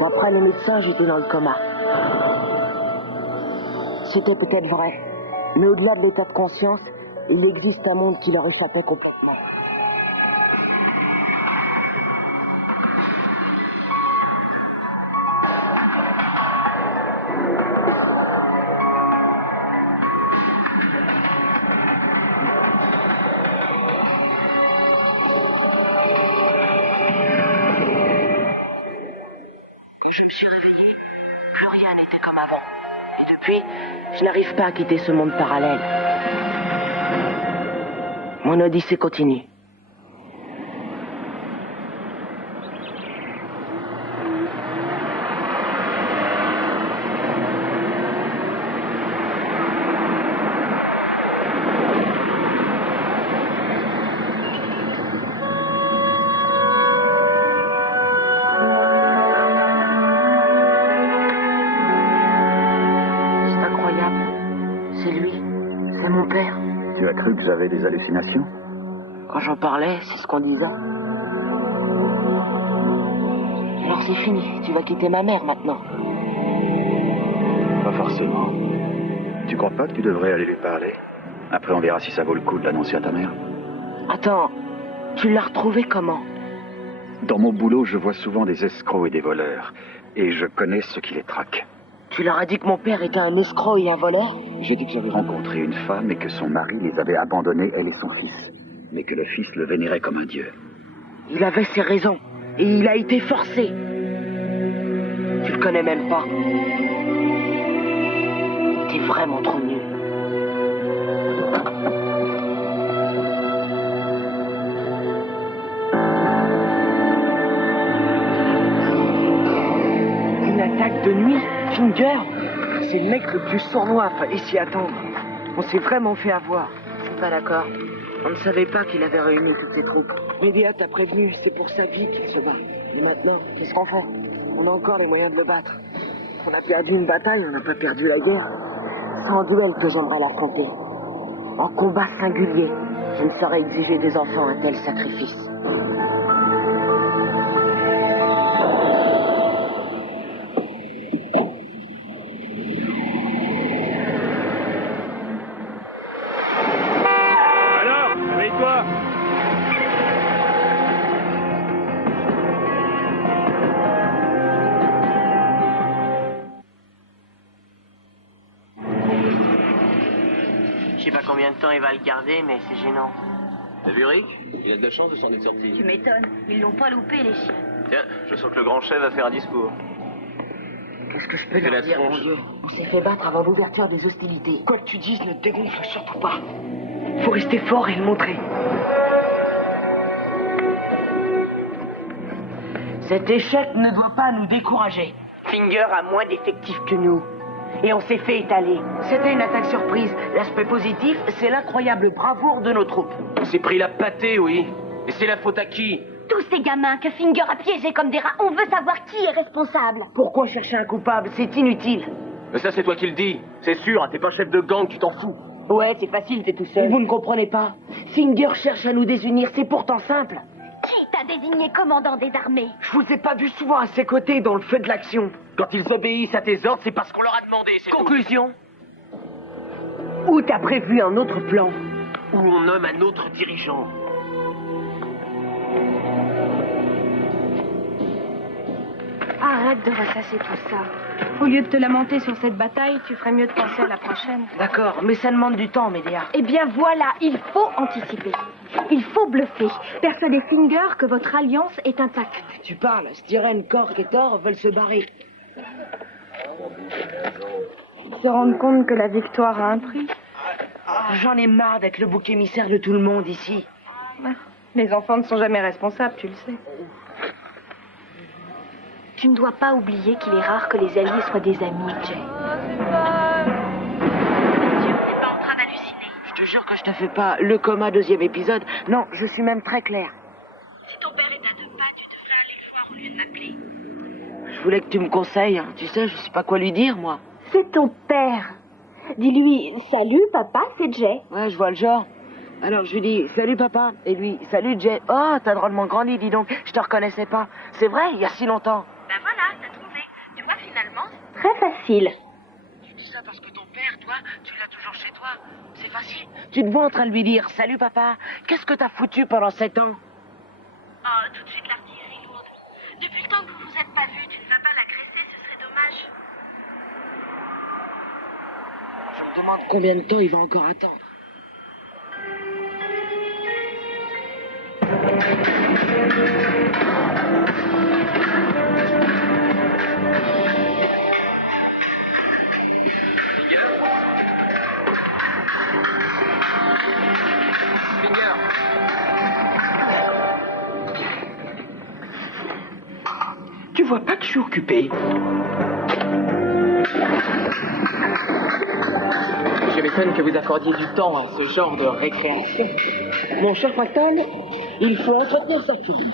D'après les médecins, j'étais dans le coma. C'était peut-être vrai, mais au-delà de l'état de conscience, il existe un monde qui leur échappait complètement. Je me suis réveillée, plus rien n'était comme avant. Et depuis, je n'arrive pas à quitter ce monde parallèle. Mon odyssée continue. C'est lui, c'est mon père. Tu as cru que j'avais des hallucinations? Quand j'en parlais, c'est ce qu'on disait. Alors c'est fini, tu vas quitter ma mère maintenant. Pas forcément. Tu crois pas que tu devrais aller lui parler? Après, on verra si ça vaut le coup de l'annoncer à ta mère. Attends, tu l'as retrouvé comment? Dans mon boulot, je vois souvent des escrocs et des voleurs. Et je connais ceux qui les traquent. Tu leur as dit que mon père était un escroc et un voleur? J'ai dit que j'avais rencontré une femme et que son mari les avait abandonnés, elle et son fils. Mais que le fils le vénérait comme un dieu. Il avait ses raisons. Et il a été forcé. Tu le connais même pas. T'es vraiment trop nul. Une attaque de nuit? Finger? C'est le mec le plus sournois, fallait s'y attendre. On s'est vraiment fait avoir. C'est pas d'accord. On ne savait pas qu'il avait réuni toutes ses troupes. Médéa t'a prévenu, c'est pour sa vie qu'il se bat. Et maintenant, qu'est-ce qu'on fait? On a encore les moyens de le battre. On a perdu une bataille, on n'a pas perdu la guerre. C'est en duel que j'aimerais l'affronter. En combat singulier, je ne saurais exiger des enfants un tel sacrifice. Je sais pas combien de temps il va le garder, mais c'est gênant. T'as vu Rick? Il a de la chance de s'en être sorti. Tu m'étonnes, ils l'ont pas loupé les chiens. Tiens, je sens que le grand chef va faire un discours. Qu'est-ce que je peux C'est leur la dire, mon tronche. Dieu? On s'est fait battre avant l'ouverture des hostilités. Quoi que tu dises, ne te dégonfle surtout pas. Faut rester fort et le montrer. Cet échec ne doit pas nous décourager. Finger a moins d'effectifs que nous. Et on s'est fait étaler. C'était une attaque surprise. L'aspect positif, c'est l'incroyable bravoure de nos troupes. On s'est pris la pâtée, oui. Et c'est la faute à qui? Tous ces gamins que Finger a piégés comme des rats, on veut savoir qui est responsable. Pourquoi chercher un coupable? C'est inutile. Mais ça, c'est toi qui le dis. C'est sûr, hein, t'es pas chef de gang, tu t'en fous. Ouais, c'est facile, t'es tout seul. Vous ne comprenez pas. Finger cherche à nous désunir, c'est pourtant simple. Qui t'a désigné commandant des armées? Je vous ai pas vu souvent à ses côtés dans le feu de l'action. Quand ils obéissent à tes ordres, c'est parce qu'on leur a demandé, c'est tout. Conclusion. Ou t'as prévu un autre plan? Où on nomme un autre dirigeant. Arrête de ressasser tout ça. Au lieu de te lamenter sur cette bataille, tu ferais mieux de penser à la prochaine. D'accord, mais ça demande du temps, Médéa. Eh bien voilà, il faut anticiper. Il faut bluffer. Persuader Finger que votre alliance est intacte. Tu parles, Styren, Cork et Thor veulent se barrer. Se rendre compte que la victoire a un prix. J'en ai marre d'être le bouc émissaire de tout le monde ici. Les enfants ne sont jamais responsables, tu le sais. Tu ne dois pas oublier qu'il est rare que les alliés soient des amis, Jay. Tu n'es pas en train d'halluciner. Je te jure que je te fais pas le coma deuxième épisode. Non, je suis même très clair. Si ton père est à deux pas, tu te ferais au lieu de m'appeler. Je voulais que tu me conseilles, hein. Tu sais, je sais pas quoi lui dire, moi. C'est ton père. Dis-lui, salut papa, c'est Jay. Ouais, je vois le genre. Alors je lui dis, salut papa. Et lui, salut Jay. Oh, t'as drôlement grandi, dis donc. Je te reconnaissais pas. C'est vrai, il y a si longtemps. Ben voilà, t'as trouvé. Tu vois, finalement, très facile. Tu dis ça parce que ton père, toi, tu l'as toujours chez toi. C'est facile. Tu te vois en train de lui dire, salut papa. Qu'est-ce que t'as foutu pendant 7 ans? Oh, tout de suite l'artillerie lourde. Depuis le temps que vous vous êtes pas vus, tu ne vas pas l'agresser, ce serait dommage. Je me demande combien de temps il va encore attendre. Tu vois pas que je suis occupé? Je m'étonne que vous accordiez du temps à ce genre de récréation. Mon cher Fractal, il faut entretenir sa forme.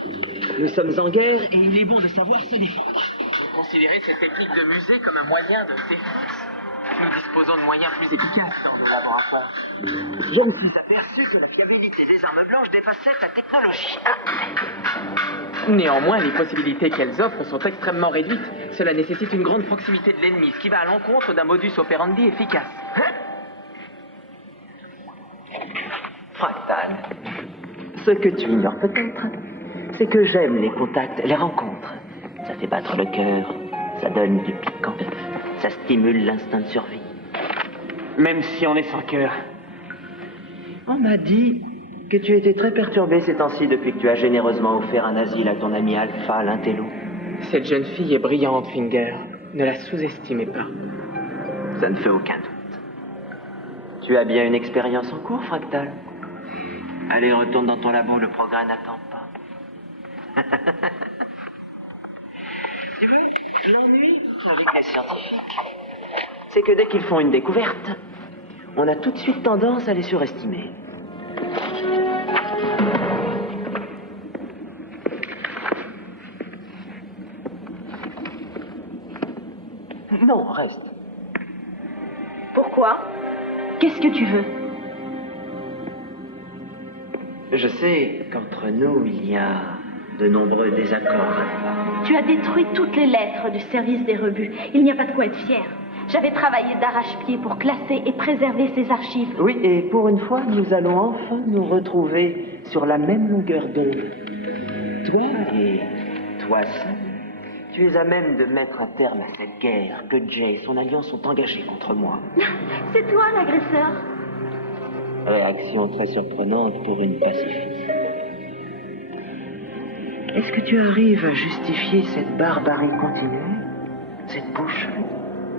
Nous sommes en guerre et il est bon de savoir se défendre. Vous considérez cette technique de musée comme un moyen de défense. Nous disposons de moyens plus efficaces dans nos laboratoires. Je me suis aperçu que la fiabilité des armes blanches dépassait la technologie. Néanmoins, les possibilités qu'elles offrent sont extrêmement réduites. Cela nécessite une grande proximité de l'ennemi, ce qui va à l'encontre d'un modus operandi efficace. Fractal, ce que tu ignores peut-être, c'est que j'aime les contacts, les rencontres. Ça fait battre le cœur, ça donne du piquant, ça stimule l'instinct de survie. Même si on est sans cœur. On m'a dit que tu étais très perturbé ces temps-ci depuis que tu as généreusement offert un asile à ton ami Alpha, l'intello. Cette jeune fille est brillante, Finger. Ne la sous-estimez pas. Ça ne fait aucun doute. Tu as bien une expérience en cours, Fractal? Allez, retourne dans ton labo, le progrès n'attend pas. Tu veux, l'ennui avec les scientifiques, c'est que dès qu'ils font une découverte, on a tout de suite tendance à les surestimer. Non, reste. Pourquoi? Qu'est-ce que tu veux? Je sais qu'entre nous, il y a de nombreux désaccords. Tu as détruit toutes les lettres du service des rebuts. Il n'y a pas de quoi être fier. J'avais travaillé d'arrache-pied pour classer et préserver ces archives. Oui, et pour une fois, nous allons enfin nous retrouver sur la même longueur d'onde. Toi et toi seul, tu es à même de mettre un terme à cette guerre que Jay et son alliance sont engagés contre moi. C'est toi l'agresseur. Réaction très surprenante pour une pacifiste. Est-ce que tu arrives à justifier cette barbarie continue, cette boucherie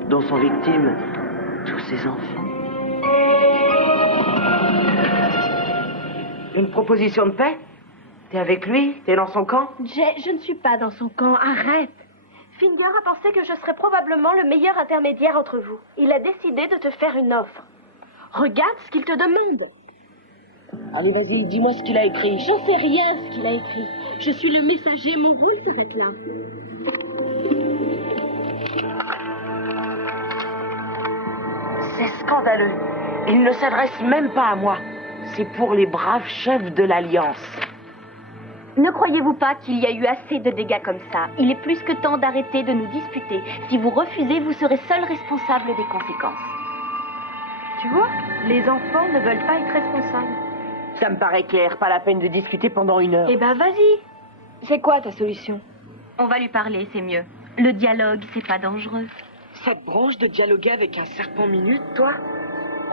dont sont victimes tous ces enfants? Une proposition de paix? T'es avec lui? T'es dans son camp? Jay, je ne suis pas dans son camp. Arrête. Finger a pensé que je serais probablement le meilleur intermédiaire entre vous. Il a décidé de te faire une offre. Regarde ce qu'il te demande. Allez, vas-y, dis-moi ce qu'il a écrit. J'en sais rien ce qu'il a écrit. Je suis le messager, mon rôle s'arrête là. C'est scandaleux. Il ne s'adresse même pas à moi. C'est pour les braves chefs de l'Alliance. Ne croyez-vous pas qu'il y a eu assez de dégâts comme ça? Il est plus que temps d'arrêter de nous disputer. Si vous refusez, vous serez seul responsable des conséquences. Tu vois, les enfants ne veulent pas être responsables. Ça me paraît clair, pas la peine de discuter pendant 1 heure. Eh ben, vas-y. C'est quoi ta solution? On va lui parler, c'est mieux. Le dialogue, c'est pas dangereux. Ça te branche de dialoguer avec un serpent minute, toi?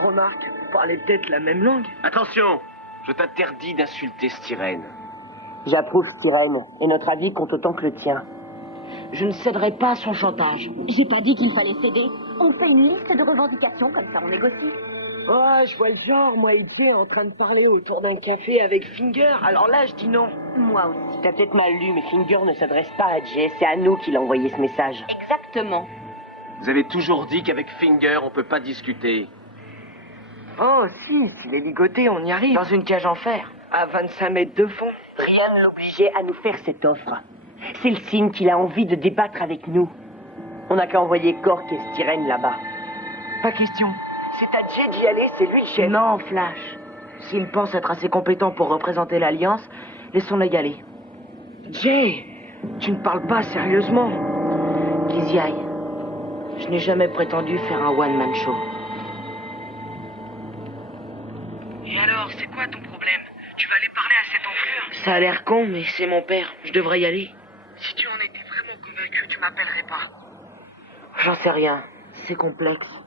Remarque, vous parlez peut-être la même langue. Attention, je t'interdis d'insulter Styrène. J'approuve Styrène, et notre avis compte autant que le tien. Je ne céderai pas à son chantage. J'ai pas dit qu'il fallait céder. On fait une liste de revendications, comme ça on négocie. Oh, je vois le genre, moi et Jay en train de parler autour d'un café avec Finger. Alors là, je dis non. Moi aussi. T'as peut-être mal lu, mais Finger ne s'adresse pas à Jay. C'est à nous qu'il a envoyé ce message. Exactement. Vous avez toujours dit qu'avec Finger, on peut pas discuter. Oh, si, s'il est ligoté, on y arrive. Dans une cage en fer, à 25 mètres de fond. Rien ne l'obligeait à nous faire cette offre. C'est le signe qu'il a envie de débattre avec nous. On n'a qu'à envoyer Cork et Styrène là-bas. Pas question. C'est à Jay d'y aller, c'est lui le chef. Non, Flash. S'il pense être assez compétent pour représenter l'Alliance, laissons-le y aller. Jay, tu ne parles pas sérieusement. Qu'ils y aillent. Je n'ai jamais prétendu faire un one-man show. Et alors, c'est quoi ton problème? Tu vas aller parler à cette enflure? Ça a l'air con, mais c'est mon père. Je devrais y aller. Si tu en étais vraiment convaincu, tu m'appellerais pas. J'en sais rien. C'est complexe.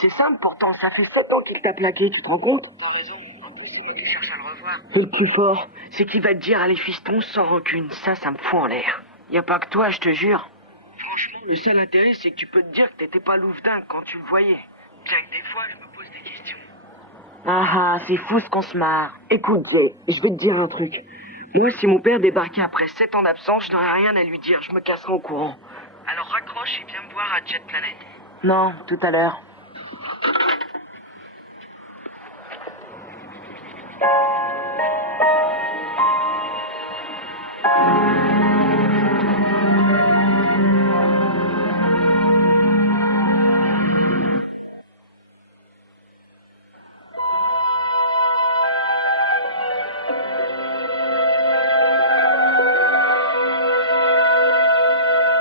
C'est simple pourtant, ça fait 7 ans qu'il t'a plaqué, tu te rends compte? T'as raison. En plus, c'est moi qui cherche à le revoir. Et le plus fort, c'est qu'il va te dire allez fiston sans rancune. Ça me fout en l'air. Y a pas que toi, je te jure. Franchement, le seul intérêt, c'est que tu peux te dire que t'étais pas louvdin quand tu le voyais. Bien que des fois, je me pose des questions. Ah, c'est fou ce qu'on se marre. Écoute, Jay, je vais te dire un truc. Moi, si mon père débarquait après 7 ans d'absence, je n'aurais rien à lui dire. Je me casserai au courant. Alors raccroche et viens me voir à Jet Planet. Non, tout à l'heure.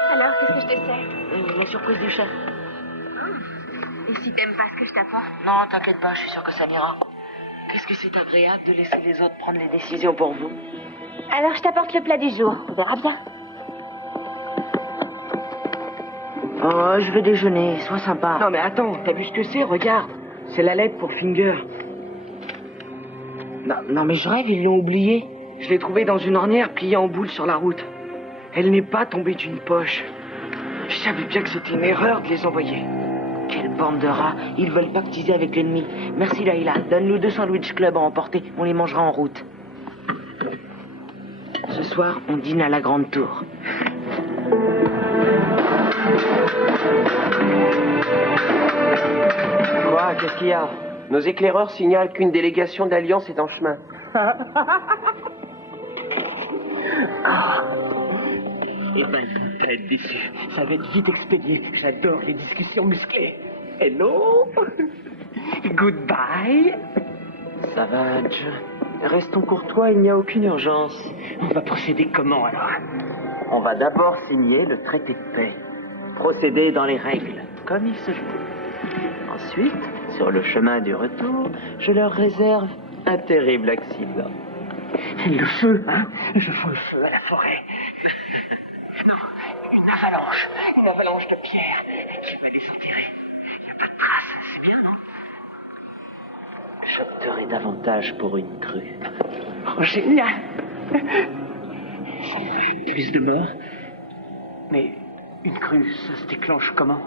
Alors, qu'est-ce que je te sers? La surprise du chef. Et si t'aimes pas ce que je t'apporte? Non, t'inquiète pas, je suis sûr que ça m'ira. Qu'est-ce que c'est agréable de laisser les autres prendre les décisions pour vous. Alors, je t'apporte le plat du jour. On verra bien. Oh, je vais déjeuner, sois sympa. Non mais attends, t'as vu ce que c'est? Regarde, c'est la lettre pour Finger. Non mais je rêve, ils l'ont oubliée. Je l'ai trouvée dans une ornière pliée en boule sur la route. Elle n'est pas tombée d'une poche. Je savais bien que c'était une erreur de les envoyer. Quelle bande de rats, ils veulent pactiser avec l'ennemi. Merci Layla, donne-nous 2 sandwich club à emporter, on les mangera en route. Ce soir, on dîne à la Grande Tour. Quoi? Qu'est-ce qu'il y a? Nos éclaireurs signalent qu'une délégation d'Alliance est en chemin. Eh ben, ils vont pas être déçus. Ça va être vite expédié. J'adore les discussions musclées. Hello. Goodbye. Ça va, Joe. Restons courtois, il n'y a aucune urgence. On va procéder comment, alors? On va d'abord signer le traité de paix. Procéder dans les règles, comme il se peut. Ensuite, sur le chemin du retour, je leur réserve un terrible accident. Le feu, hein? Je fous le feu à la forêt. Une avalanche de pierres. Je vais les enterrer. Il n'y a pas de traces, c'est bien, non? J'opterai davantage pour une crue. Oh, génial! Ça ferait plus de morts. Mais une crue, ça se déclenche comment?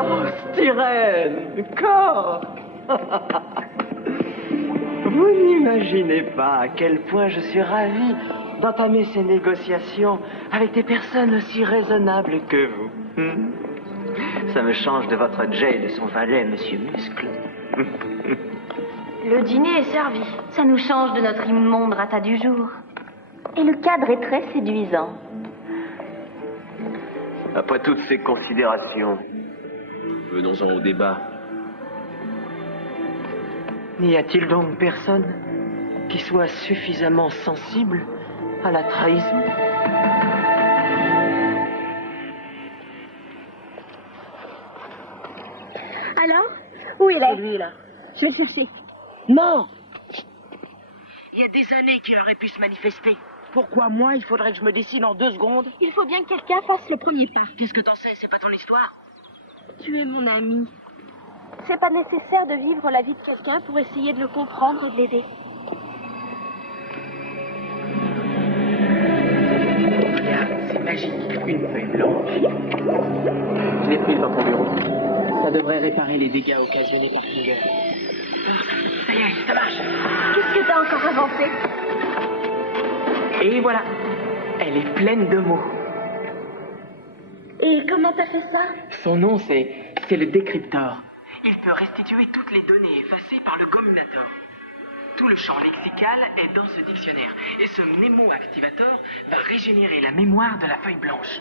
Oh, Styrène! Corps! Vous n'imaginez pas à quel point je suis ravi d'entamer ces négociations avec des personnes aussi raisonnables que vous. Ça me change de votre Jay et de son valet, Monsieur Muscle. Le dîner est servi. Ça nous change de notre immonde rata du jour. Et le cadre est très séduisant. Après toutes ces considérations, venons-en au débat. N'y a-t-il donc personne qui soit suffisamment sensible à la trahison? Alors? Où il est? Lui, là. Je vais le chercher. Non! Il y a des années qu'il aurait pu se manifester. Pourquoi moi, il faudrait que je me décide en 2 secondes? Il faut bien que quelqu'un fasse le premier pas. Qu'est-ce que t'en sais? C'est pas ton histoire. Tu es mon ami. C'est pas nécessaire de vivre la vie de quelqu'un pour essayer de le comprendre et de l'aider. Regarde, c'est magique. Une feuille blanche. Je l'ai prise dans ton bureau. Ça devrait réparer les dégâts occasionnés par Finger. Ça y est, ça marche. Qu'est-ce que t'as encore inventé? Et voilà. Elle est pleine de mots. Et comment t'as fait ça? Son nom, c'est le Décryptor. Il peut restituer toutes les données effacées par le Gominator. Tout le champ lexical est dans ce dictionnaire. Et ce mnémo-activator va régénérer la mémoire de la feuille blanche.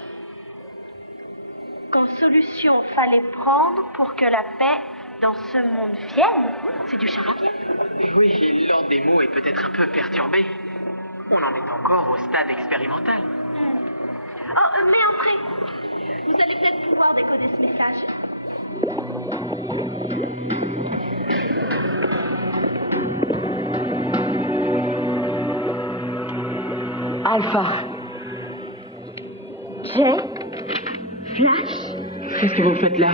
Comme solution, fallait prendre pour que la paix dans ce monde vienne. C'est du charabia. Oui, et l'ordre des mots est peut-être un peu perturbé. On en est encore au stade expérimental. Oh, mais entrez. Vous allez peut-être pouvoir décoder ce message. Alpha. Jay? Flash? Qu'est-ce que vous faites là?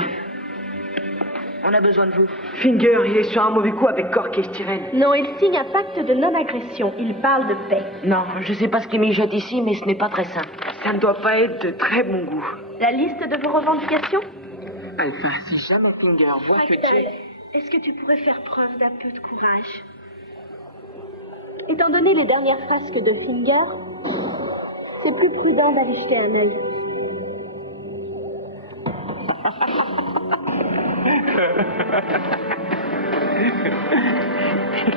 On a besoin de vous. Finger, il est sur un mauvais coup avec Cork et Styrène. Non, il signe un pacte de non-agression. Il parle de paix. Non, je sais pas ce qui mijote ici, mais ce n'est pas très sain. Ça ne doit pas être de très bon goût. La liste de vos revendications? Alpha, si jamais Finger voit que Jay... Est-ce que tu pourrais faire preuve d'un peu de courage? Étant donné les dernières frasques de Finger, c'est plus prudent d'aller jeter un œil.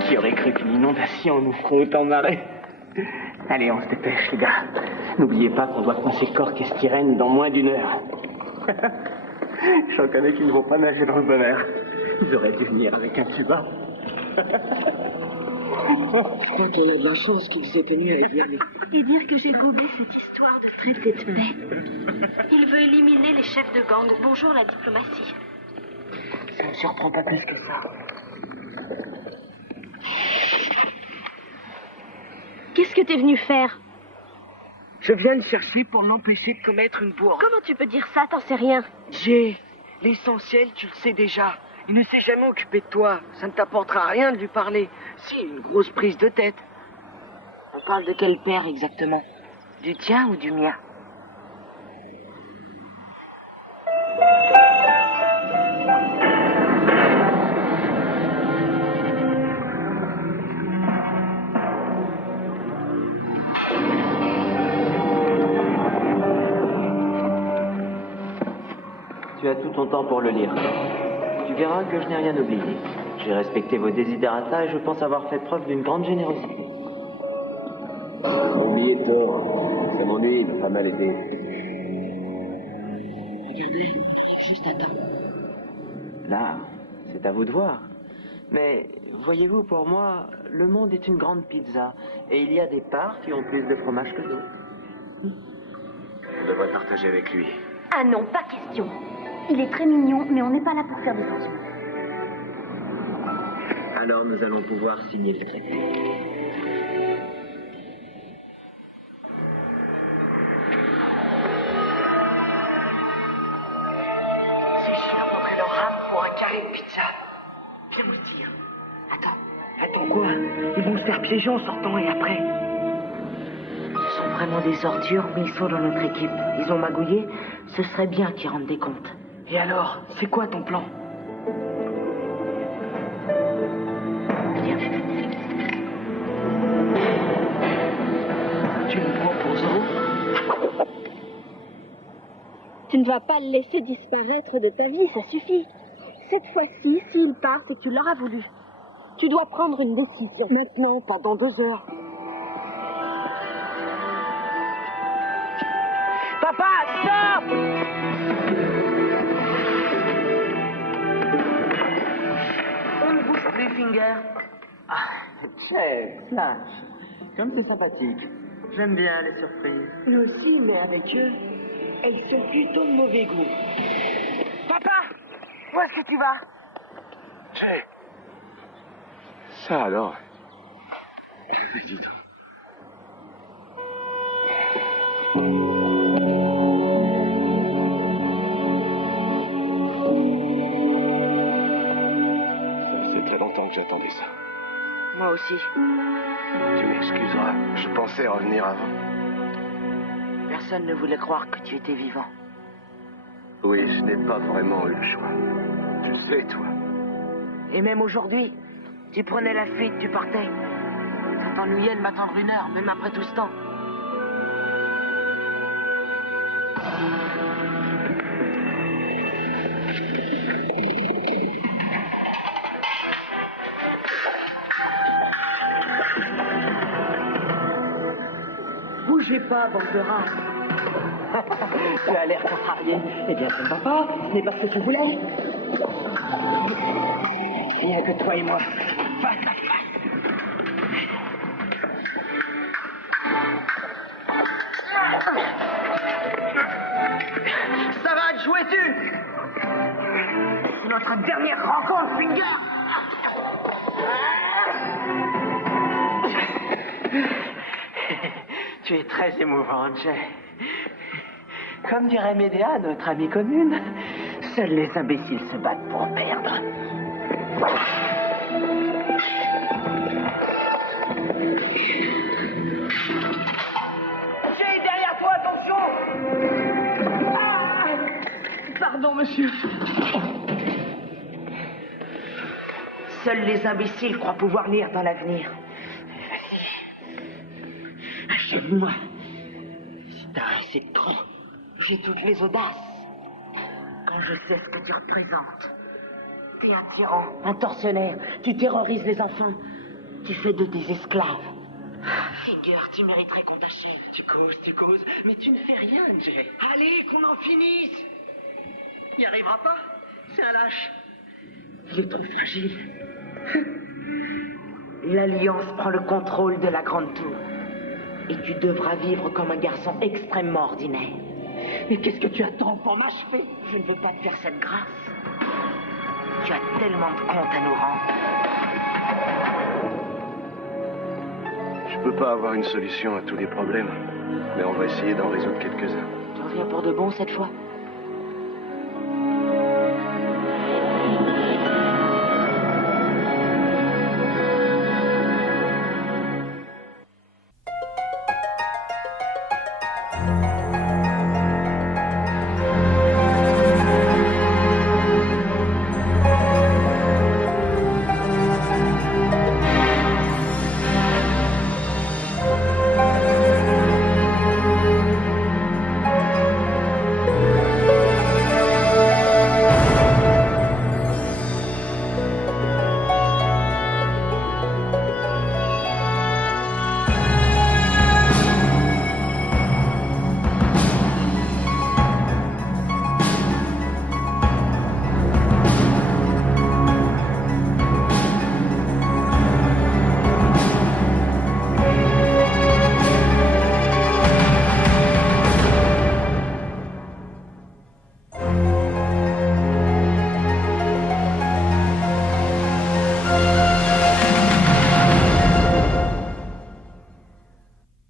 Qui aurait cru qu'une inondation nous ferait autant marrer? Allez, on se dépêche, les gars. N'oubliez pas qu'on doit coincer Cork et Styrène dans moins d'1 heure. J'en connais qui ne vont pas nager dans le bon air. Ils auraient dû venir avec un tuba. Je crois qu'on a de la chance qu'il s'est tenu à y aller. Et dire que j'ai gobé cette histoire de traité de paix. Il veut éliminer les chefs de gang. Bonjour la diplomatie. Ça ne me surprend pas plus que ça. Qu'est-ce que t'es venu faire? Je viens de chercher pour l'empêcher de commettre une bourre. Comment tu peux dire ça? T'en sais rien. Jay, l'essentiel, tu le sais déjà. Il ne s'est jamais occupé de toi. Ça ne t'apportera rien de lui parler. Si, une grosse prise de tête. On parle de quel père exactement? Du tien ou du mien? Tu as tout ton temps pour le lire. Tu verras que je n'ai rien oublié. J'ai respecté vos desiderata et je pense avoir fait preuve d'une grande générosité. Oubliez tort. C'est mon huile, pas mal aidé. Regardez, juste à temps. Là, c'est à vous de voir. Mais voyez-vous, pour moi, le monde est une grande pizza. Et il y a des parts qui ont plus de fromage que d'autres. On devrait partager avec lui. Ah non, pas question. Il est très mignon, mais on n'est pas là pour faire des tensions. Alors nous allons pouvoir signer le traité. C'est cher d'entrer leur âme pour un carré de pizza. Viens me dire. Attends quoi? Ils vont se faire piéger en sortant et après? Ce sont vraiment des ordures, mais ils sont dans notre équipe. Ils ont magouillé, ce serait bien qu'ils rendent des comptes. Et alors, c'est quoi ton plan? Viens. Tu me prends pour Zorro? Tu ne vas pas le laisser disparaître de ta vie, ça suffit. Cette fois-ci, s'il part, c'est que tu l'auras voulu. Tu dois prendre une décision. Maintenant, pas dans 2 heures. Papa, stop! On ne bouge plus, Finger. Ah, Chef, Flash, comme c'est sympathique. J'aime bien les surprises. Nous aussi, mais avec eux, elles sont plutôt de mauvais goût. Papa! Où est-ce que tu vas? Jay! Ça alors? Dis donc. Ça faisait très longtemps que j'attendais ça. Moi aussi. Tu m'excuseras, je pensais revenir avant. Personne ne voulait croire que tu étais vivant. Oui, je n'ai pas vraiment eu le choix. Tu le sais, toi. Et même aujourd'hui, tu prenais la fuite, tu partais. Ça t'ennuyait de m'attendre 1 heure, même après tout ce temps. bougez pas, bande de race. Tu as l'air contrarié. Eh bien, ça ne va pas. Ce n'est pas ce que tu voulais. Rien que toi et moi. Face à face. Ça va te jouer tu. Notre dernière rencontre, Finger. Tu es très émouvante, Jay. Comme dirait Médéa, notre amie commune, seuls les imbéciles se battent pour perdre. Jay, derrière toi, attention. Ah. Pardon, monsieur. Seuls les imbéciles croient pouvoir lire dans l'avenir. Achève-moi. Si t'as assez de cran, J'ai toutes les audaces. Quand je sais ce que tu représentes. T'es un tyran, un tortionnaire. Tu terrorises les enfants. Tu fais de des esclaves. Finger, tu mériterais qu'on t'achève. tu causes, mais tu ne fais rien, Jay. Allez, qu'on en finisse. Y arrivera pas. C'est un lâche. Il est trop fragile. L'Alliance prend le contrôle de la Grande Tour. Et tu devras vivre comme un garçon extrêmement ordinaire. Mais qu'est-ce que tu attends pour m'achever? Je ne veux pas te faire cette grâce. Tu as tellement de comptes à nous rendre. Je peux pas avoir une solution à tous les problèmes, mais on va essayer d'en résoudre quelques-uns. Tu reviens pour de bon cette fois?